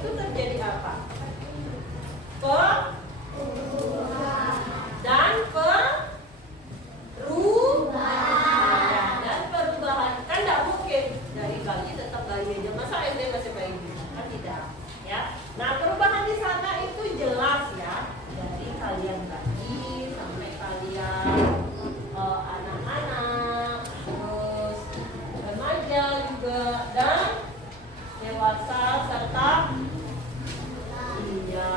itu terjadi apa? Dan perubahan. Dan perubahan kan tidak mungkin dari bayi tetap bayi aja, masa SD masih bayi kan tidak ya. Nah perubahan di sana itu jelas ya, dari kalian bayi sampai kalian anak-anak, terus remaja juga, dan dewasa serta iya.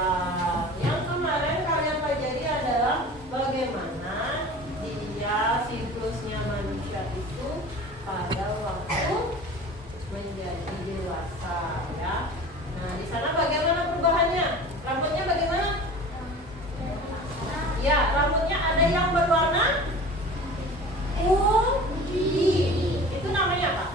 Yang kemarin kalian pelajari adalah bagaimana dia siklusnya manusia itu pada waktu menjadi dewasa ya. Nah di sana bagaimana perubahannya? Rambutnya bagaimana? Ya, rambutnya ada yang berwarna putih. Itu namanya apa?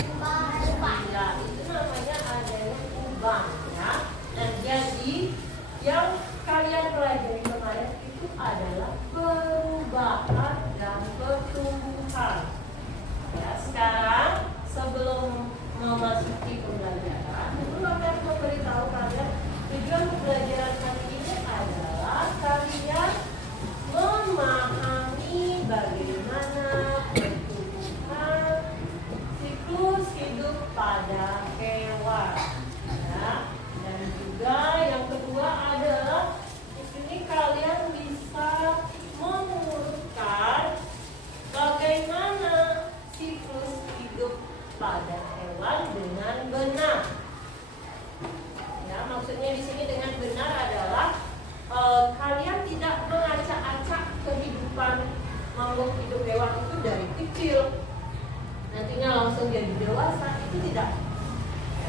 Ubang. Ya, itu namanya adanya ubang ya. Dan jadi yang kalian pelajari kemarin itu adalah perubahan dan pertumbuhan. Ya, sekarang sebelum memasuki pembelajaran, itu akan memberitahu kalian tujuan pembelajaran kali ini adalah kalian memahami bagaimana pertumbuhan siklus hidup pada hewan. Ya. Dan juga yang kedua adalah di sini kalian bisa mengurutkan bagaimana siklus hidup pada hewan dengan benar. Ya, maksudnya di sini dengan benar adalah kalian tidak mengacak-acak kehidupan makhluk hidup hewan itu dari kecil nantinya langsung jadi dewasa, itu tidak.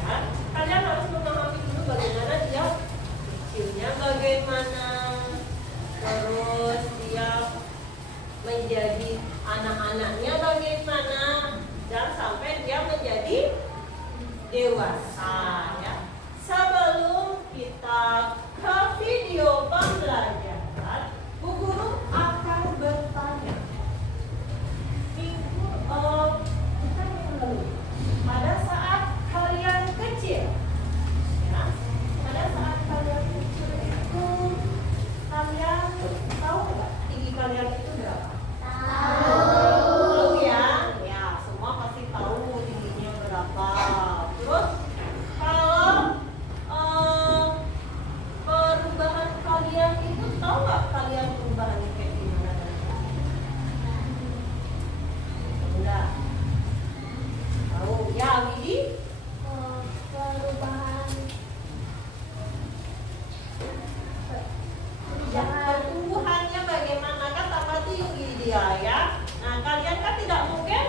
Ya, kalian harus memahami dulu bagaimana dia kecilnya, bagaimana terus dia menjadi anak-anaknya bagaimana, dan sampai dia menjadi dewasa ya. Sebelum kita ke video pembelajaran, Bu Guru akan bertanya. Minggu lalu, pada saat kalian kecil, ya, pada saat kalian kecil itu kalian tahu nggak tinggi kalian itu berapa? Tahu ya, ya semua pasti tahu tingginya berapa. Terus kalau perubahan kalian itu tahu nggak kalian perubahannya kayak gimana? Enggak tahu ya, Widi? Perubahan ya, pertumbuhannya bagaimana kan tambah tinggi dia ya. Nah kalian kan tidak mungkin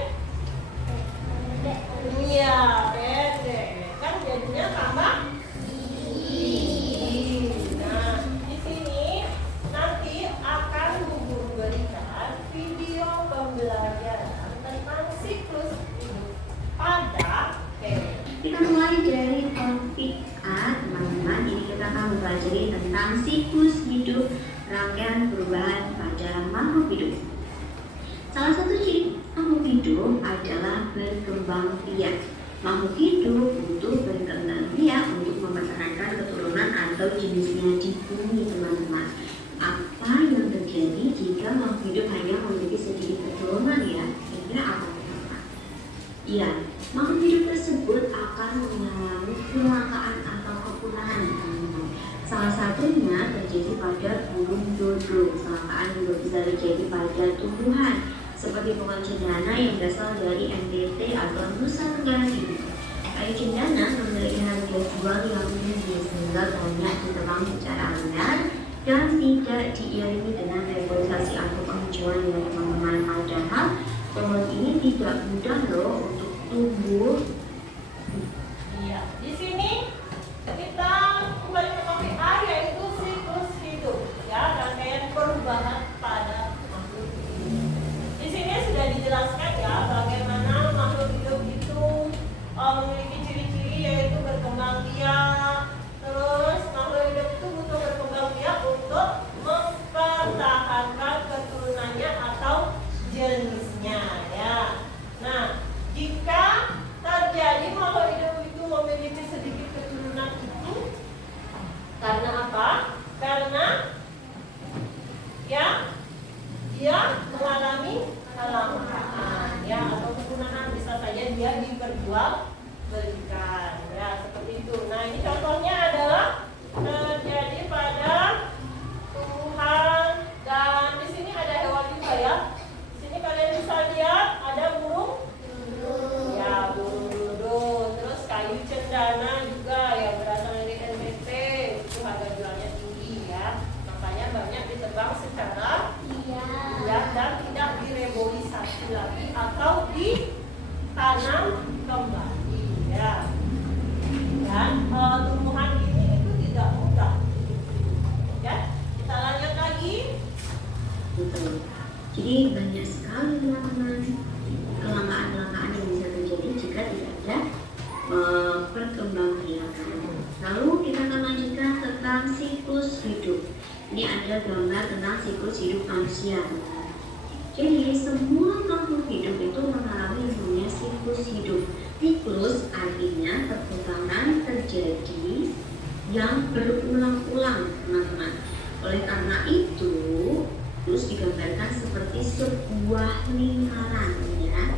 iya pendek kan, jadinya tambah tinggi. Nah di sini nanti akan Bu Guru berikan video pembelajaran tentang siklus hidup pada hewan. Kita mulai dari topik A, teman-teman. Ini kita akan mempelajari tentang siklus hidup rangkaian perubahan pada makhluk hidup. Salah satu ciri makhluk hidup adalah berkembang biak. Makhluk hidup butuh berkembang biak untuk mempertahankan keturunan atau jenisnya di bumi, teman-teman. Apa yang terjadi jika makhluk hidup hanya memiliki sedikit keturunan ya? Kira-kira apa? Ya, makhluk hidup tersebut akan mengalami kelangkaan atau kepunahan, teman-teman. Salah satunya terjadi pada burung dodo. Kelangkaan juga bisa terjadi pada tumbuhan seperti pohon cendana yang berasal dari NTT atau Nusa Tenggara Timur. Kayu cendana memiliki harga jual yang tinggi sehingga banyak ditebang secara liar dan tidak diiringi dengan reboisasi atau penghijauan yang teman-teman. Padahal pohon ini tidak mudah loh untuk tumbuh. Iya, di sini kita kembali ke topik A, yaitu siklus hidup ya, rangkaian perubahan pada makhluk hidup. Di sini sudah dijelaskan ya bagaimana makhluk hidup itu memiliki ciri-ciri yaitu berkembang biak. Terus makhluk hidup itu butuh berkembang biak untuk mempertahankan keturunannya atau jenisnya ya. Nah, jika terjadi makhluk hidup cendana juga yang berasal dari NBT itu harga jualnya tinggi ya, makanya banyak ditebang secara liar dan tidak direboisasi lagi atau ditanam kembali ya. Dan tumbuhan ini itu tidak mudah ya. Kita lanjut lagi. Betul. Jadi banyak sekali teman-teman kelangkaan-kelangkaan yang bisa terjadi jika tidak ada perkembangbiakan. Lalu kita akan lanjutkan tentang siklus hidup. Ini ada gambar tentang siklus hidup manusia. Jadi semua makhluk hidup itu mengalami yang namanya siklus hidup. Siklus artinya perputaran terjadi yang berulang-ulang, teman-teman. Oleh karena itu, terus digambarkan seperti sebuah lingkaran ya.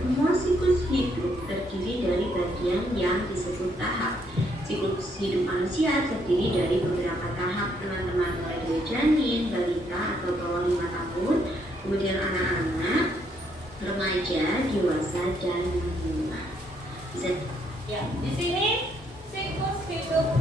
Semua siklus hidup terdiri dari bagian yang disebut tahap. Siklus hidup manusia terdiri dari beberapa tahap, teman-teman, mulai dari janin, balita atau bawah 5 tahun, kemudian anak-anak, remaja, dewasa, dan menua. Bisa Ya, di sini siklus hidup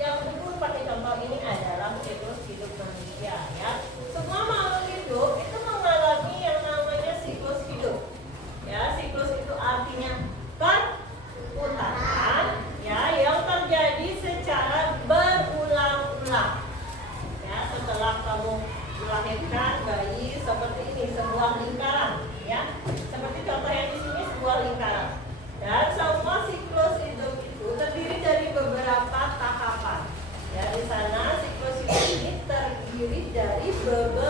yang disebut pakai contoh ini adalah siklus hidup manusia ya. Semua makhluk hidup itu mengalami yang namanya siklus hidup. Ya, siklus itu artinya perputaran ya yang terjadi secara berulang-ulang. Ya, setelah kamu melahirkan bayi seperti ini, sebuah lingkaran ya. Seperti contoh yang di sini sebuah lingkaran. Dan semua siklus hidup itu terdiri dari beberapa tahapan. Ya, di sana siklus hidup ini terdiri dari beberapa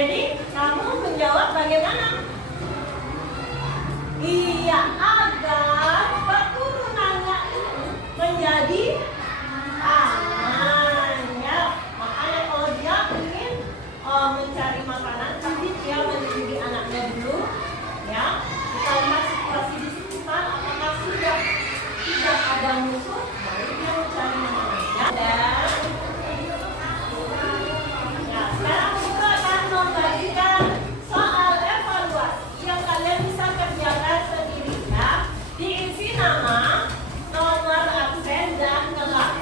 Jadi kamu menjawab bagaimana? Iya, agar keturunannya itu menjadi aman ya. Makanya kalau dia ingin mencari makanan, pasti dia melindungi anaknya dulu ya. Kita lihat situasi di sekitar, apakah sudah tidak ada musuh, baru dia mencari makanan ya. Dan ya, sekarang kita akan membagikan soal evaluasi yang kalian bisa kerjakan sendiri ya. Diisi nama, nomor absen, dan kelas.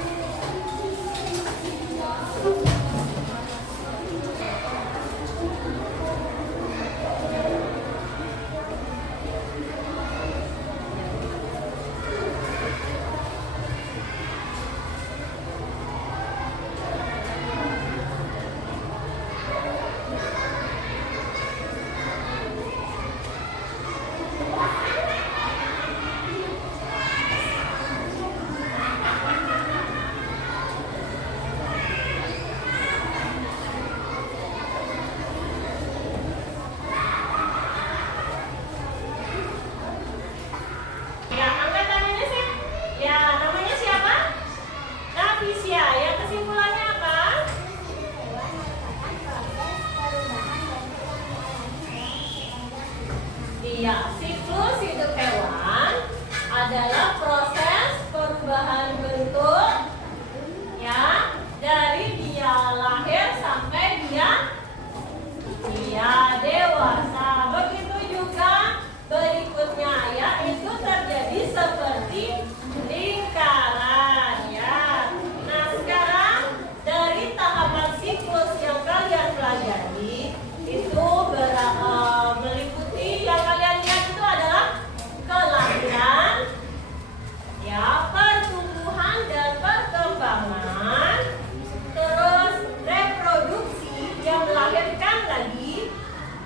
Ya, angkat tangannya sih. Ya, namanya siapa? Nafisia. Yang kesimpulannya apa? Iya, siklus hidup hewan adalah proses perubahan bentuk ya, dari dia lahir sampai dia dewasa. Begitu juga berikutnya ya, itu terjadi seperti lingkaran ya. Nah, sekarang dari tahapan siklus yang kalian pelajari itu meliputi yang kalian lihat itu adalah kelahiran ya, pertumbuhan dan perkembangan, terus reproduksi yang melahirkan lagi,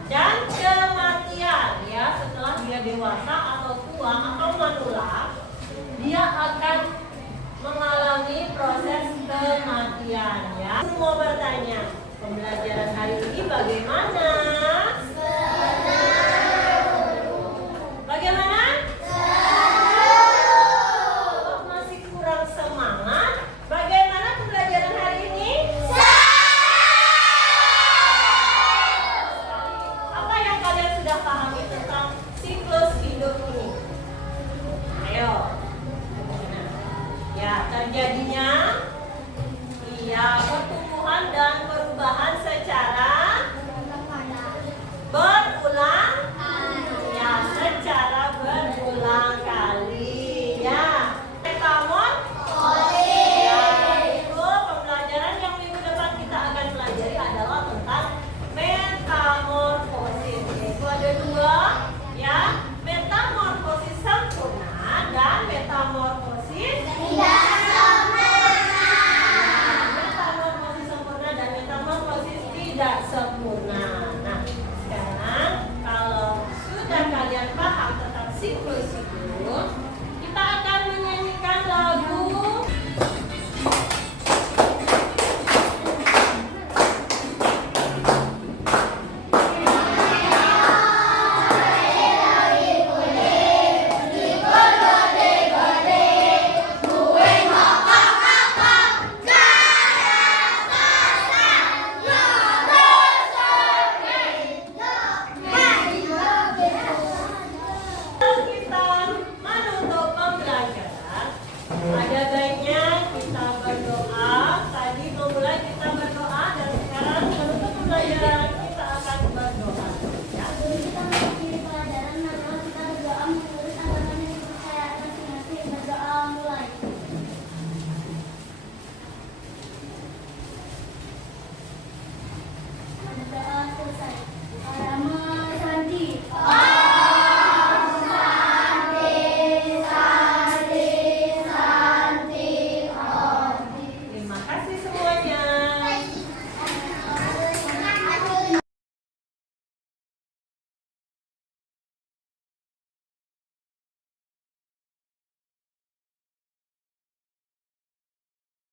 dan kematian ya. Setelah dia dewasa atau tua atau manula, dia akan mengalami proses kematian ya. Mau bertanya, pembelajaran hari ini bagaimana? Bagaimana? Kalau masih kurang semangat, bagaimana pembelajaran hari ini? Apa yang kalian sudah pahami tentang siklus hidup ini? Ayo. Ya, terjadinya pertumbuhan dan perubahan secara berulang ya, secara berulang kali ya. Metamorfosis ya, itu pembelajaran yang minggu depan kita akan pelajari adalah tentang metamorfosis. Itu ada dua ya, metamorfosis sempurna dan metamorfosis tidak sempurna. Metamorfosis sempurna dan metamorfosis tidak sempurna.